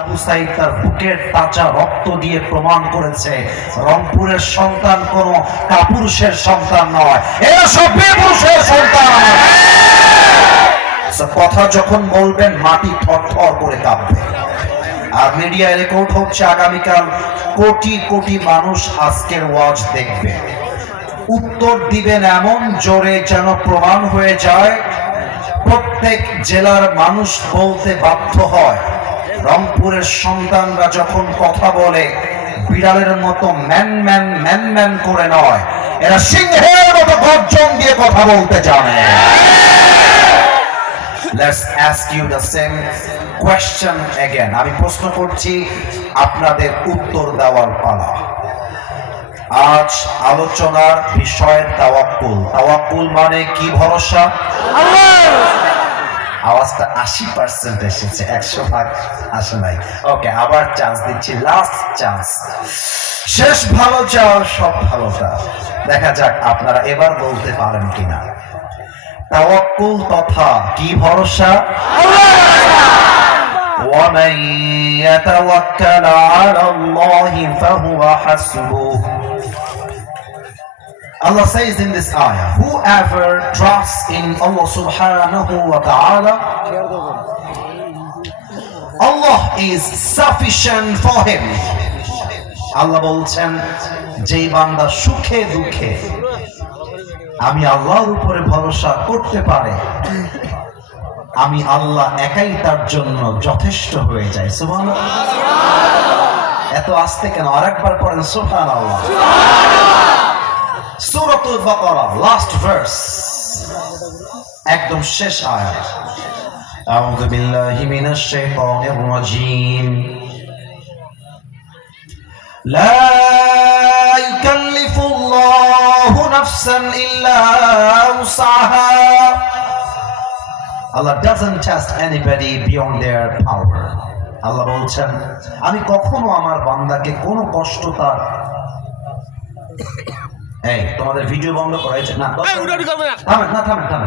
আবু সাইদ তার বুকের তাজা রক্ত দিয়ে প্রমাণ করেছে রংপুরের সন্তান কোন কাপুরুষের সন্তান নয়, এরা সব পুরুষের সন্তান। কথা যখন বলবেন মাটি থরথর করে কাঁপবে। আর মিডিয়ায় রেকর্ড হচ্ছে আগামীকাল কোটি কোটি মানুষ আজকের ওয়াজ দেখবে, উত্তর দিবেন এমন জোরে যেন প্রমাণ হয়ে যায় প্রত্যেক জেলার মানুষ বলতে বাধ্য হয় রংপুরের সন্তানরা যখন কথা বলে বিড়ালের মতো ম্যান ম্যান ম্যান ম্যান করে নয়, এরা সিংহের মতো গর্জন দিয়ে কথা বলতে জানে। Let's ask you the same question again. আমি প্রশ্ন করছি, আপনাদের উত্তর দেওয়ার পালা। আজ আলোচনার বিষয় তাওয়াক্কুল। তাওয়াক্কুল মানে কি? ভরসা। আওয়াজটা 80% এসেছে, 100% আসে নাই। ওকে, আবার চান্স দিচ্ছি, লাস্ট চান্স। শেষ ভালো চাওয়ার সব ভালোটা। দেখা যাক আপনারা এবার বলতে পারেন কিনা। তাওয়াক্কুল তথা কি ভরসা? وَمَن يَتَوَكَّلْ عَلَى اللَّهِ فَهُوَ حَسْبُهُ. Allah says in this ayah, whoever trusts in Allah subhanahu wa ta'ala, Allah is sufficient for him. Allah বলছেন, যেই বান্দা সুখে দুঃখে আমি আল্লাহর উপরে ভরসা করতে পারে, আমি আল্লাহ একাই তার জন্য যথেষ্ট হয়ে যায়। সুবহানাল্লাহ। এত আস্তে কেন? আরেকবার পড়েন সুবহানাল্লাহ। সূরাতুল বাকারা লাস্ট ভার্স, একদম শেষ আয়াত। আউযু বিল্লাহি মিনাশ শাইতানির রাজীম। লা ইউকাল্লিফুল্লাহু নাফসান ইল্লা উসআহা। Allah doesn't test anybody beyond their power. আল্লাহ বলছেন, আমি কখনো আমার বান্দাকে কোনো কষ্ট তার। এই তোমাদের ভিডিও বন্ধ করা হয়েছে না? থামেন।